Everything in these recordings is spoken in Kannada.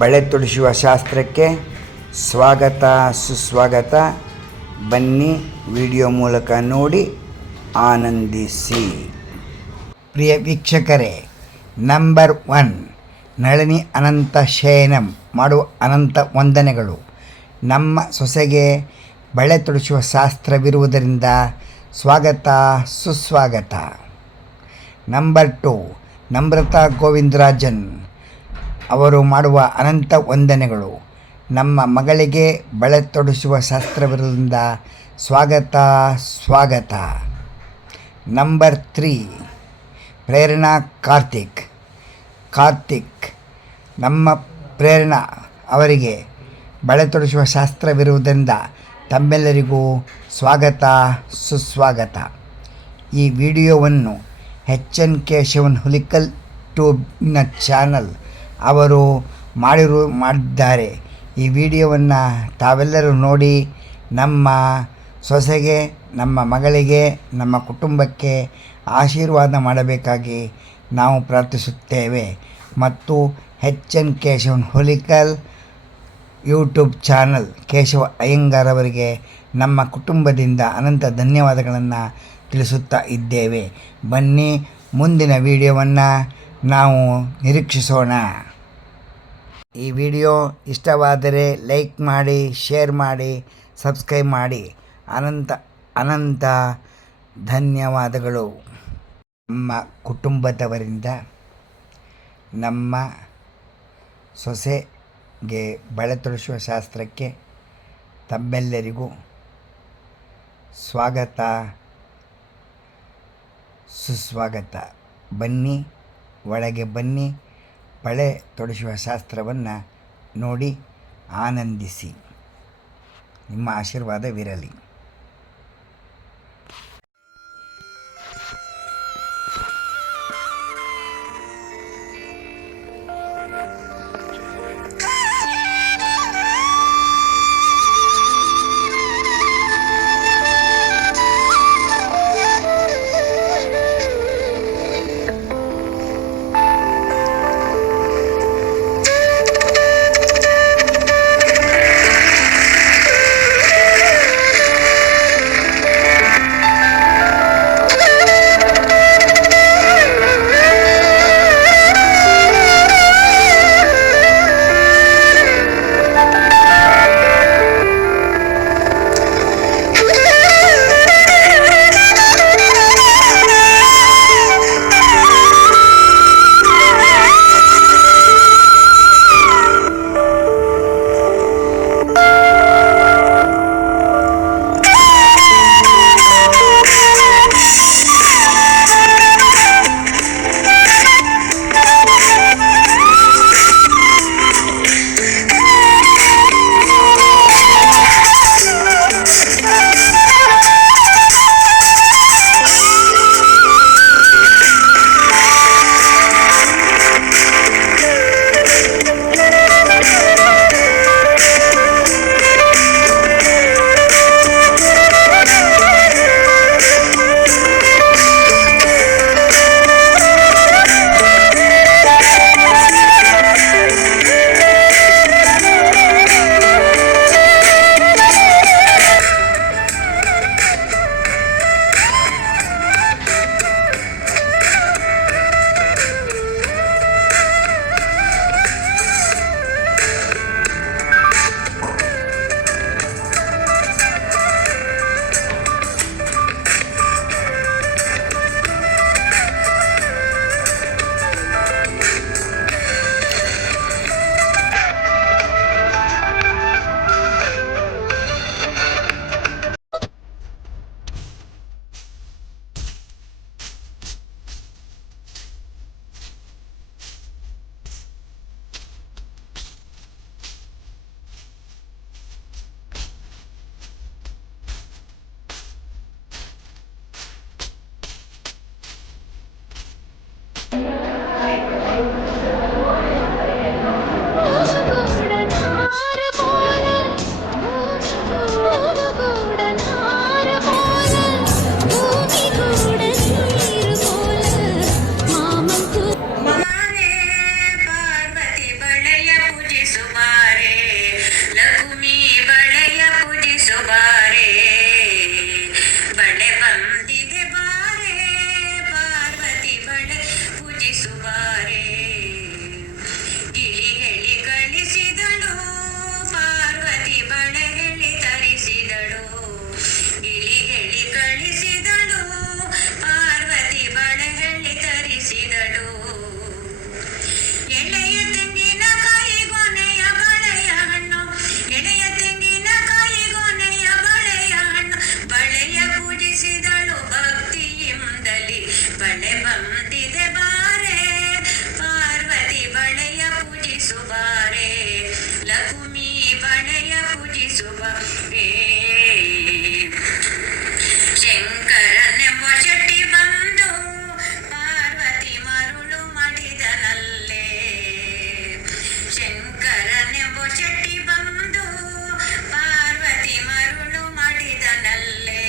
ಬಳೆ ತೊಡಿಸುವ ಶಾಸ್ತ್ರಕ್ಕೆ ಸ್ವಾಗತ ಸುಸ್ವಾಗತ. ಬನ್ನಿ ವಿಡಿಯೋ ಮೂಲಕ ನೋಡಿ ಆನಂದಿಸಿ. ಪ್ರಿಯ ವೀಕ್ಷಕರೇ, ನಂಬರ್ 1 ನಳಿನಿ ಅನಂತ ಶಯನಂ ಮಾಡುವ ಅನಂತ ವಂದನೆಗಳು. ನಮ್ಮ ಸೊಸೆಗೆ ಬಳೆ ತೊಡಿಸುವ ಶಾಸ್ತ್ರವಿರುವುದರಿಂದ ಸ್ವಾಗತ ಸುಸ್ವಾಗತ. ನಂಬರ್ 2 ನಮ್ರತಾ ಗೋವಿಂದರಾಜನ್ ಅವರು ಮಾಡುವ ಅನಂತ ವಂದನೆಗಳು. ನಮ್ಮ ಮಗಳಿಗೆ ಬಳೆ ತೊಡಿಸುವ ಶಾಸ್ತ್ರವಿರುವುದರಿಂದ ಸ್ವಾಗತ ಸ್ವಾಗತ. ನಂಬರ್ 3 ಪ್ರೇರಣಾ ಕಾರ್ತಿಕ್ ನಮ್ಮ ಪ್ರೇರಣಾ ಅವರಿಗೆ ಬಳೆ ತೊಡಿಸುವ ಶಾಸ್ತ್ರವಿರುವುದರಿಂದ ತಮ್ಮೆಲ್ಲರಿಗೂ ಸ್ವಾಗತ ಸುಸ್ವಾಗತ. ಈ ವಿಡಿಯೋವನ್ನು HN ಕೇಶವನ್ ಹುಲಿಕಲ್ ಟ್ಯೂಬ್ನ ಚಾನಲ್ ಅವರು ಮಾಡಿದ್ದಾರೆ. ಈ ವಿಡಿಯೋವನ್ನು ತಾವೆಲ್ಲರೂ ನೋಡಿ ನಮ್ಮ ಸೊಸೆಗೆ, ನಮ್ಮ ಮಗಳಿಗೆ, ನಮ್ಮ ಕುಟುಂಬಕ್ಕೆ ಆಶೀರ್ವಾದ ಮಾಡಬೇಕಾಗಿ ನಾವು ಪ್ರಾರ್ಥಿಸುತ್ತೇವೆ. ಮತ್ತು HN Keshavan Hulikal YouTube channel Keshava Iyengar ಅವರಿಗೆ ನಮ್ಮ ಕುಟುಂಬದಿಂದ ಅನಂತ ಧನ್ಯವಾದಗಳನ್ನು ತಿಳಿಸುತ್ತಾ ಇದ್ದೇವೆ. ಬನ್ನಿ ಮುಂದಿನ ವಿಡಿಯೋವನ್ನು ನಾವು ನಿರೀಕ್ಷಿಸೋಣ. ಈ ವಿಡಿಯೋ ಇಷ್ಟವಾದರೆ ಲೈಕ್ ಮಾಡಿ, ಶೇರ್ ಮಾಡಿ, ಸಬ್ಸ್ಕ್ರೈಬ್ ಮಾಡಿ. ಅನಂತ ಧನ್ಯವಾದಗಳು. ನಮ್ಮ ಕುಟುಂಬದವರಿಂದ ನಮ್ಮ ಸೊಸೆಗೆ ಬಳೆ ತೊಡಿಸುವ ಶಾಸ್ತ್ರಕ್ಕೆ ತಮ್ಮೆಲ್ಲರಿಗೂ ಸ್ವಾಗತ ಸುಸ್ವಾಗತ. ಬನ್ನಿ, ಒಳಗೆ ಬನ್ನಿ, ಬಳೆ ತೊಡಿಸುವ ಶಾಸ್ತ್ರವನ್ನು ನೋಡಿ ಆನಂದಿಸಿ. ನಿಮ್ಮ ಆಶೀರ್ವಾದವಿರಲಿ. ಕಳಿಸಿದಳು ಪಾರ್ವತಿ ಬಳೆ ಹೇಳಿ ತರಿಸಿದಳು. ಗಿಳಿ ಹೇಳಿ ಕಳಿಸಿದಳು ಪಾರ್ವತಿ ಬಳೆ ಹೇಳಿ ತರಿಸಿದಳು. ಎಳೆಯ ತೆಂಗಿನಕಾಯಿ ಗೊನೆಯ ಬಳೆಯ ಹಣ್ಣು, ಎಳೆಯ ತೆಂಗಿನಕಾಯಿ ಗೊನೆಯ ಬಳೆಯ ಹಣ್ಣು, ಬಳೆಯ ಪೂಜಿಸಿದಳು ಭಕ್ತಿಯಿಂದಲಿ. ಬಳೆ ಬಂದಿದೆ ಬಾರೆ ಪಾರ್ವತಿ ಬಳೆಯ ಪೂಜಿಸುವಾರೆ, ಲಕ್ಷ್ಮೀ ಬಳೆಯ ಪೂಜಿಸುವಾರೆ. ಶಂಕರನೆಂಬ ಶೆಟ್ಟಿ ಬಂದು ಪಾರ್ವತಿ ಮರುಳು ಮಾಡಿದನಲ್ಲೇ. ಶಂಕರನೆಂಬ ಶೆಟ್ಟಿ ಬಂದು ಪಾರ್ವತಿ ಮರುಳು ಮಾಡಿದನಲ್ಲೇ.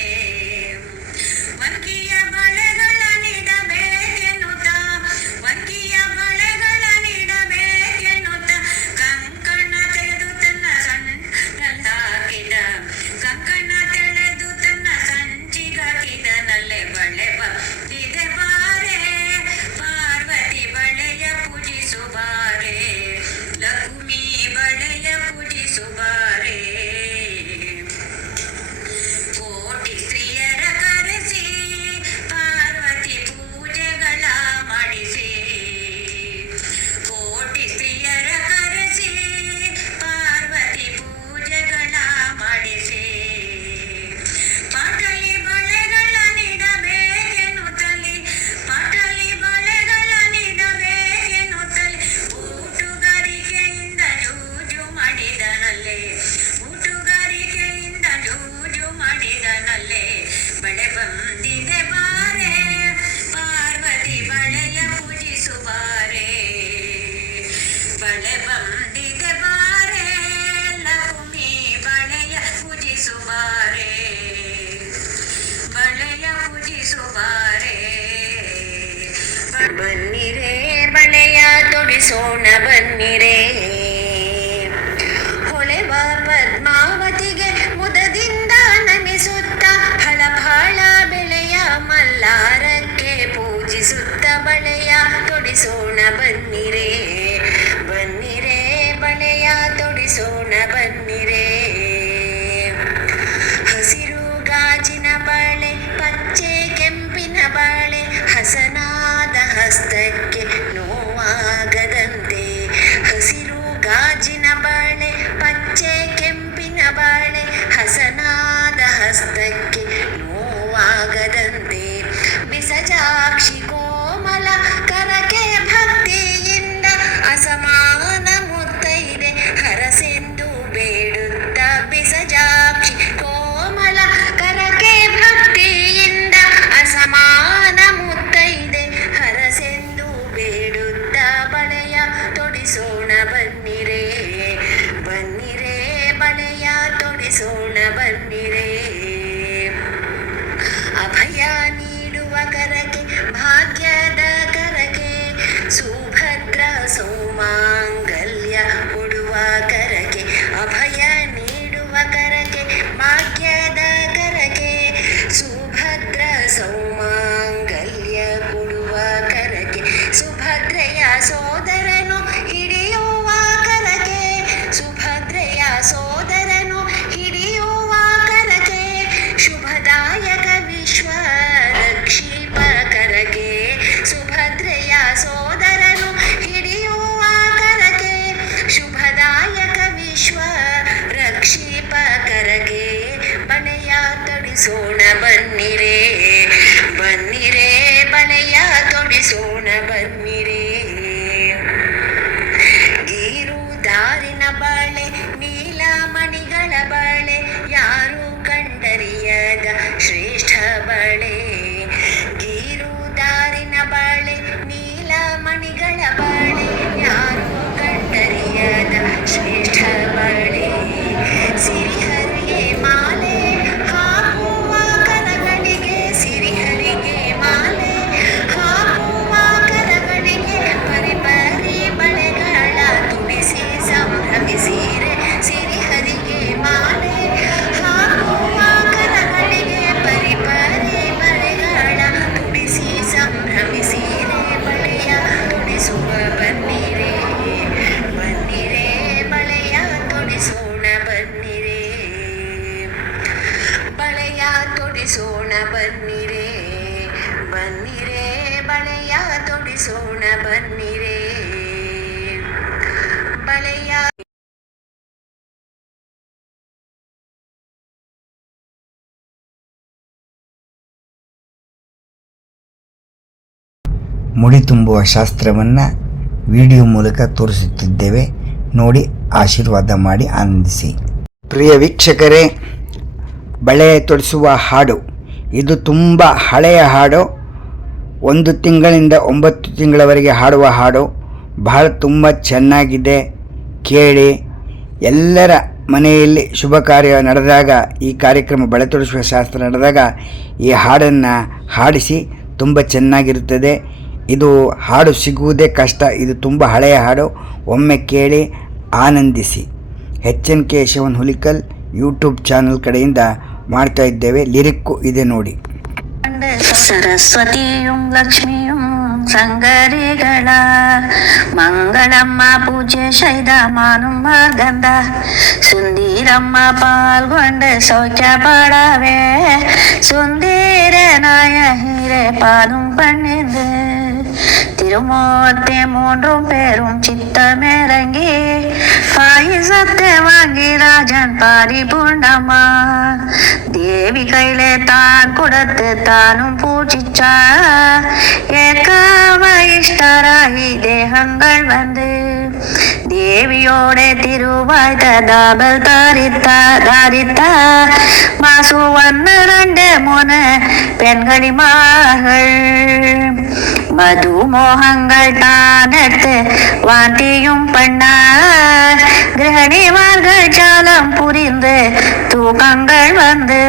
ವಂಕಿಯ ಬಳೆಗಳ ನೀಡಬೇಕೆನ್ನುತ್ತ, ವಂಕಿಯ ಬಳೆಗಳ ನೀಡಬೇಕೆನ್ನುತ್ತ ಕಂಕಣ ತೆಗೆದು ತನ್ನ ಸಂಚಿಗಾಕಿದ, ಕಂಕಣ ತೆಳೆದು ತನ್ನ ಸಂಚಿಗಾಕಿದನಲ್ಲೇ. ಬಳೆ ಬಂದಿದೆ ಬಾರೆ ಪಾರ್ವತಿ ಬಳೆಯ ಪೂಜಿಸುವಾರೆ, ಲಕ್ಷ್ಮೀ ಬಳೆಯ ಪೂಜಿಸುವಾರೆ. ಕೋಟಿ ಸ್ತ್ರೀಯರ ಕರೆಸಿ ಪಾರ್ವತಿ ಪೂಜೆಗಳ ಮಾಡಿಸಿ, ಕೋಟಿ ಸ್ತ್ರೀಯರ ಕರೆಸಿ ಪಾರ್ವತಿ ಪೂಜೆಗಳ ಮಾಡಿಸಿ. ಪಾಟಲಿ ಬಳೆಗಳ ನೀಡಬೇಕೆನ್ನುತ್ತಲಿ, ಪಾಟಲಿ ಬಳೆಗಳ ನೀಡಬೇಕೆನ್ನುತ್ತಲಿ ಊಟುಗಾರಿಕೆಯಿಂದ ಜೂಜು ಮಾಡಿದನಲ್ಲೇ, ಊಟುಗಾರಿಕೆಯಿಂದ ಜೂಜು ಮಾಡಿದನಲ್ಲೇ. ಬಳೆ ಬಂದಿದೆ ಬಾರೆ ಪಾರ್ವತಿ ಬಳೆಯ ಪೂಜಿಸುವಾರೆ, ಬಳೆ ಬಂದಿದೆ ಬಾರೆ ಲಕ್ಷ್ಮೀ ಬಳೆಯ ಪೂಜಿಸುವಾರೆ, ಬಳೆಯ ಪೂಜಿಸುವಾರೆ. ಬನ್ನಿರೇ ಬಳೆಯ ತೊಡಿಸೋಣ ಬನ್ನಿರೇ, ಹೊಳೆವ ಪದ್ಮಾವತಿಗೆ ಮುದದಿಂದ ನಮಿಸುತ್ತ ಹಳಭಾಳ ಬೆಳೆಯ ಮಲ್ಲಾರಕ್ಕೆ ಪೂಜಿಸುತ್ತ ಬಳೆಯ ತೊಡಿಸೋಣ ಬನ್ನಿರೇ, ಬನ್ನಿರೇ ಬಳೆಯ ತೊಡಿಸೋಣ ಬನ್ನಿರೇ. ಹಸಿರು ಗಾಜಿನ ಬಾಳೆ, ಪಚ್ಚೆ ಕೆಂಪಿನ ಬಾಳೆ, ಹಸನಾದ ಹಸ್ತಕ್ಕೆ ನೋವಾಗದಂತೆ. ಹಸಿರು ಗಾಜಿನ ಬಾಳೆ, ಪಚ್ಚೆ ಕೆಂಪಿನ ಬಾಳೆ, ಹಸನಾದ ಹಸ್ತಕ್ಕೆ ನೋವಾಗದಂತೆ. ಬಿಸಜಾಕ್ಷಿ ಕೋಮಲ ಕರಕೆ ಭಕ್ತಿಯಿಂದ ಅಸಮಾನ ಮುತ್ತೈದೆ ಹರಸೆಂದು ಬೇಡುತ್ತ. ಬಿಸಜಾಕ್ಷಿ ಕೋಮಲ ಕರಕೆ ಭಕ್ತಿಯಿಂದ ಅಸಮಾನ ಮುತ್ತೈದೆ ಹರಸೆಂದು ಬೇಡುತ್ತ. ಬಳೆಯ ತೊಡಿಸೋಣ ಬನ್ನಿರೇ, ಬನ್ನಿರೇ ಬಳೆಯ ತೊಡಿಸೋಣ ಬನ್ನಿರೇ. ಅಭಯ ನೀಡುವ ಕರಕೆ ಭಾಗ್ಯದ ಕರಕೆ, ಸುಭದ್ರ ಸೌಮಾಂಗಲ್ಯ ಕೊಡುವ ಕರಕೆ. ಅಭಯ ನೀಡುವ ಕರಕೆ ಭಾಗ್ಯದ ಕರಕೆ, ಸುಭದ್ರ ಸೌಮಾಂಗಲ್ಯ ಕೊಡುವ ಕರಕೆ. ಸುಭದ್ರೆಯ ಸೋದರನು ಹಿಡಿಯುವ ಕರಕೆ, ಸುಭದ್ರೆಯ ಸೋದರನು ಹಿಡಿಯುವ ಮುಡಿ ತುಂಬುವ ಶಾಸ್ತ್ರವನ್ನು ವಿಡಿಯೋ ಮೂಲಕ ತೋರಿಸುತ್ತಿದ್ದೇವೆ. ನೋಡಿ ಆಶೀರ್ವಾದ ಮಾಡಿ ಆನಂದಿಸಿ. ಪ್ರಿಯ ವೀಕ್ಷಕರೇ, ಬಳೆ ತೊಡಿಸುವ ಹಾಡು ಇದು ತುಂಬ ಹಳೆಯ ಹಾಡು. 1 ತಿಂಗಳಿಂದ 9 ತಿಂಗಳವರೆಗೆ ಹಾಡುವ ಹಾಡು. ಬಹಳ ತುಂಬ ಚೆನ್ನಾಗಿದೆ, ಕೇಳಿ. ಎಲ್ಲರ ಮನೆಯಲ್ಲಿ ಶುಭ ಕಾರ್ಯ ನಡೆದಾಗ, ಈ ಕಾರ್ಯಕ್ರಮ ಬಳೆ ತೊಡಿಸುವ ಶಾಸ್ತ್ರ ನಡೆದಾಗ ಈ ಹಾಡನ್ನು ಹಾಡಿಸಿ. ತುಂಬ ಚೆನ್ನಾಗಿರುತ್ತದೆ. ಇದು ಹಾಡು ಸಿಗುವುದೇ ಕಷ್ಟ. ಇದು ತುಂಬ ಹಳೆಯ ಹಾಡು. ಒಮ್ಮೆ ಕೇಳಿ ಆನಂದಿಸಿ. HNK ಶಿವನ್ ಹುಲಿಕಲ್ ಯೂಟ್ಯೂಬ್ ಚಾನಲ್ ಕಡೆಯಿಂದ ಮಾಡ್ತಾ ಇದ್ದೇವೆ. ಲಿರಿಕ್ಕು ಇದೆ ನೋಡಿ. ಸರಸ್ವತಿಯು ಲಕ್ಷ್ಮಿಯು ಸಂಗರಿಗಳ ಮಂಗಳಮ್ಮ ಪೂಜೆ ಶೈದ ಮಾನುಮ್ಮ ಗಂಧ ಸುಂದೀರಮ್ಮ ಪಾಲ್ಗೊಂಡು ಸೌಖ್ಯ ಪಡವೆ ಸುಂದೀರ ನಾಯ ಹೀರೆ பாலும் பண்ணிந்து திருமூர்த்தி 3 பேரும் சித்தமிறங்கி பாயசத்தை வாங்கி ராஜன் பாரி பூண்டம்மா தேவி கையிலே தான் கொடுத்து தானும் பூஜிச்சா ஏகாம இஷ்டராகி தேகங்கள் வந்து தேவியோட திருவாய்த தாபல் தாரித்த மாசு 1 2 3 பெண்களிமார்கள் மதுமோகங்கள் தானெடுத்து வாந்தியும் பண்ணார் கிரகணிமார்கள் ஜாலம் புரிந்து தூக்கங்கள் வந்து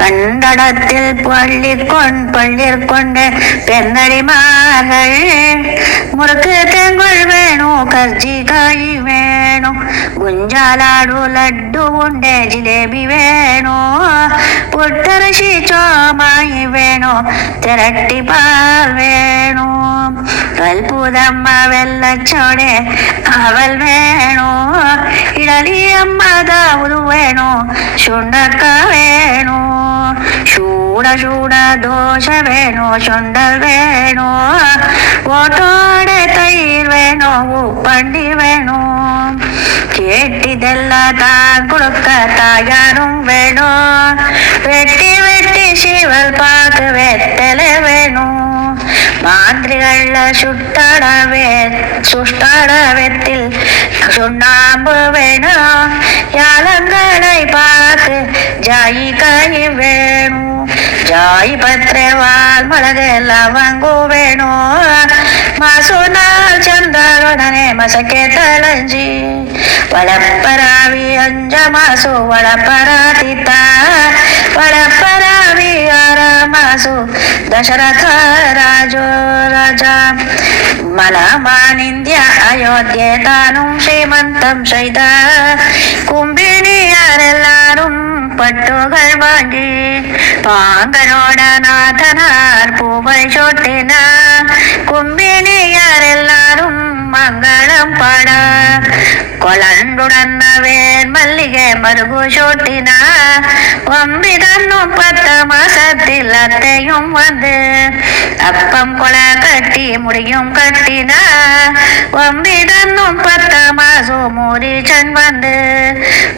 கண்டடத்தில் பள்ளிற்கொண்டு பெண்ணடிமார்கள் முறுக்கு தெங்குள் வேணும் கர்ஜிகாய் வேணும் குஞ்சாலாடு லட்டு உண்டே ಜಿಲೇಬಿ வேணும் புட்டரசி சோமாயி வேணும் திரட்டி பால் வேணும் கல்பூதம்ம வெள்ளச்சோಡೆ அவள் வேணும் இளலி அம்மா தாவது வேணும் சுண்டக்க வேணும் சூட தோஷ வேணும் சுண்டல் வேணும் ஓட்டோட தயிர் வேணும் உப்பண்டி வேணும் கேட்டிதெல்லாம் தான் கொடுக்க தாயாரும் வேணும் வெட்டி சிவல் பார்த்து வெத்தலை வேணும் மாந்திரிகள சுஷ்டடவத்தில் சுண்ணாம்பு வேணும் யாழங்களை பார்த்து ஜாயி காய் வேணும் ஜாய் பத்திர வால் மிளகு லவங்கு வேணும் மாசுநாள் சந்தருடனே மசக்கே தளஞ்சி வளப்பராவி 5 மாசு வளப்பராதித்த வளப்பராவி 6 மாசு ದಶರಥ ರಾಜ ಮಲಮಾನಿಂದ್ಯ ಅಯೋಧ್ಯೆ ತಾನು ಶ್ರೀಮಂತಂ ಶೈದ കുംഭിണിയാരെല്ലാരും പട്ടുകൾ വാങ്ങി പാങ്കനോടനാഥനാർ പൂവൾ ചോട്ടിന കുംഭിണിയാരെല്ലാരും മംഗളം പാട കൊളണ്ടുടന്ന വേൻ മല്ലികെ മറുകു ചോട്ടിന ഒമ്പിതന്നും 10 മാസത്തിൽ അത്തയും വന്ന് അപ്പം കൊള കട്ടി മുടിയും കട്ടിന ഒമ്പിതന്നും 10 മാസം മൂരിച്ചൻ വന്ന്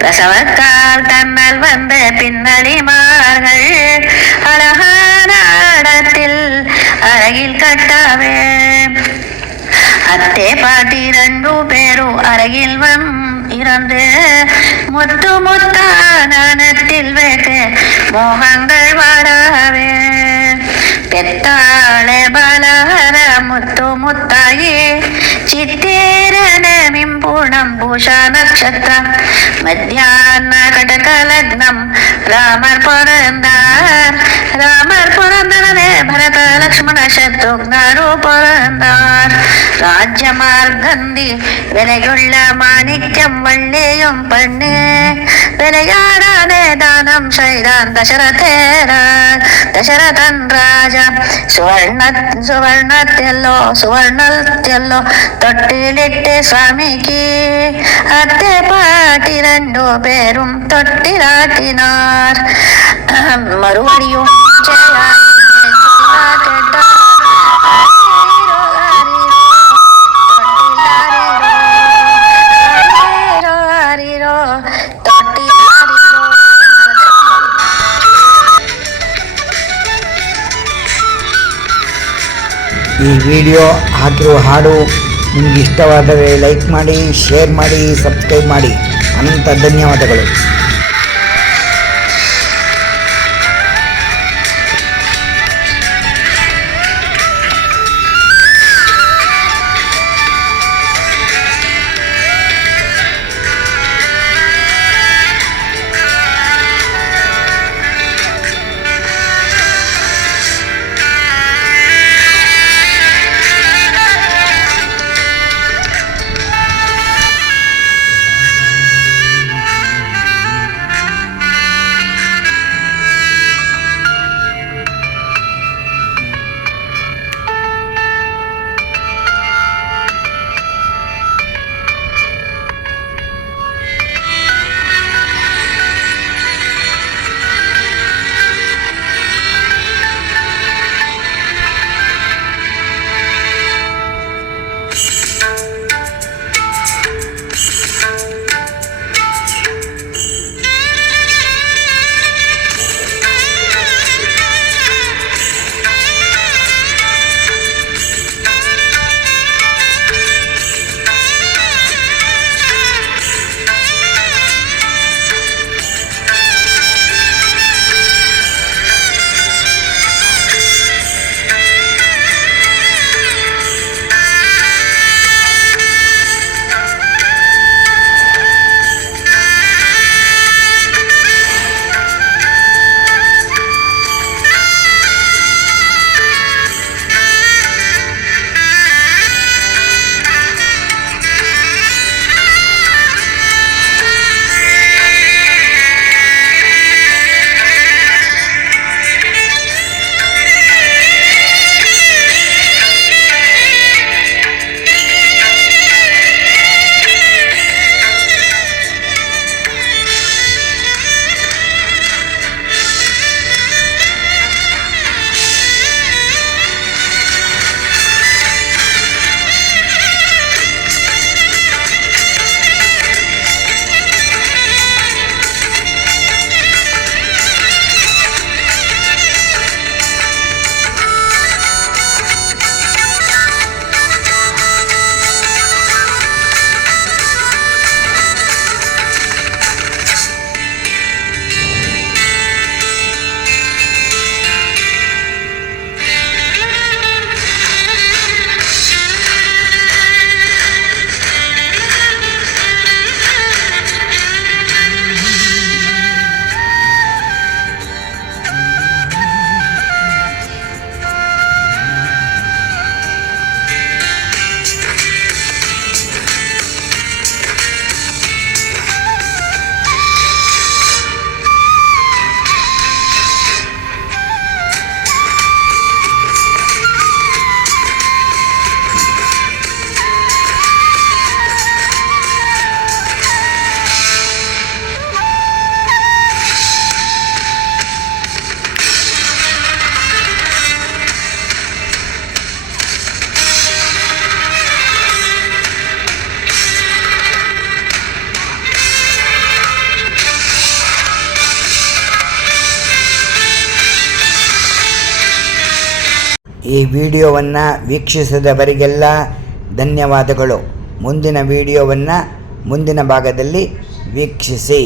பிரசவக்கால் தன்னல் வந்த பின்னலிமார்கள் அழகான இடத்தில் அறையில் கட்டாவே அத்தே பாட்டி 2 பேரும் அறையில் இறந்து முத்தானத்தில் வைத்து மோகங்கள் வாடாவே பெத்தாளே பலஹர முத்தாயி ಚಿತ್ತೇರನ ಮಿಂಪೂರ್ಣಂ ಭೂಷಾ ನಕ್ಷತ್ರ ಮಧ್ಯಾಹ್ನ ಕಟಕ ಲಗ್ನಂ ರಾಮರ್ ಪುರಂದರನೆ ಭರತ ಲಕ್ಷ್ಮಣ ಶತ್ರುಘ್ನರು ಪುರಂದರ್ ರಾಜ್ಯ ಮಾರ್ಗಂದಿ വിലയുള്ള മാണിക്യം വള്ളിയും പെണ്ണ് വിലയാടാനെ ദാനം ചെയ്താൻ ദശരഥൻ രാജ സുവർണത്യല്ലോ തൊട്ടിലിട്ട് സ്വാമിക്ക് അത്തെ പാട്ടി 2 പേരും തൊട്ടിലാട്ടിനാർ മറുപടിയും ಈ ವಿಡಿಯೋ ಹಾಕಿರುವ ಹಾಡು ನಿಮಗೆ ಇಷ್ಟವಾದರೆ ಲೈಕ್ ಮಾಡಿ, ಶೇರ್ ಮಾಡಿ, ಸಬ್ಸ್ಕ್ರೈಬ್ ಮಾಡಿ. ಅನಂತ ಧನ್ಯವಾದಗಳು. ಈ ವಿಡಿಯೋವನ್ನು ವೀಕ್ಷಿಸಿದವರಿಗೆಲ್ಲ ಧನ್ಯವಾದಗಳು. ಮುಂದಿನ ವಿಡಿಯೋವನ್ನು ಮುಂದಿನ ಭಾಗದಲ್ಲಿ ವೀಕ್ಷಿಸಿ.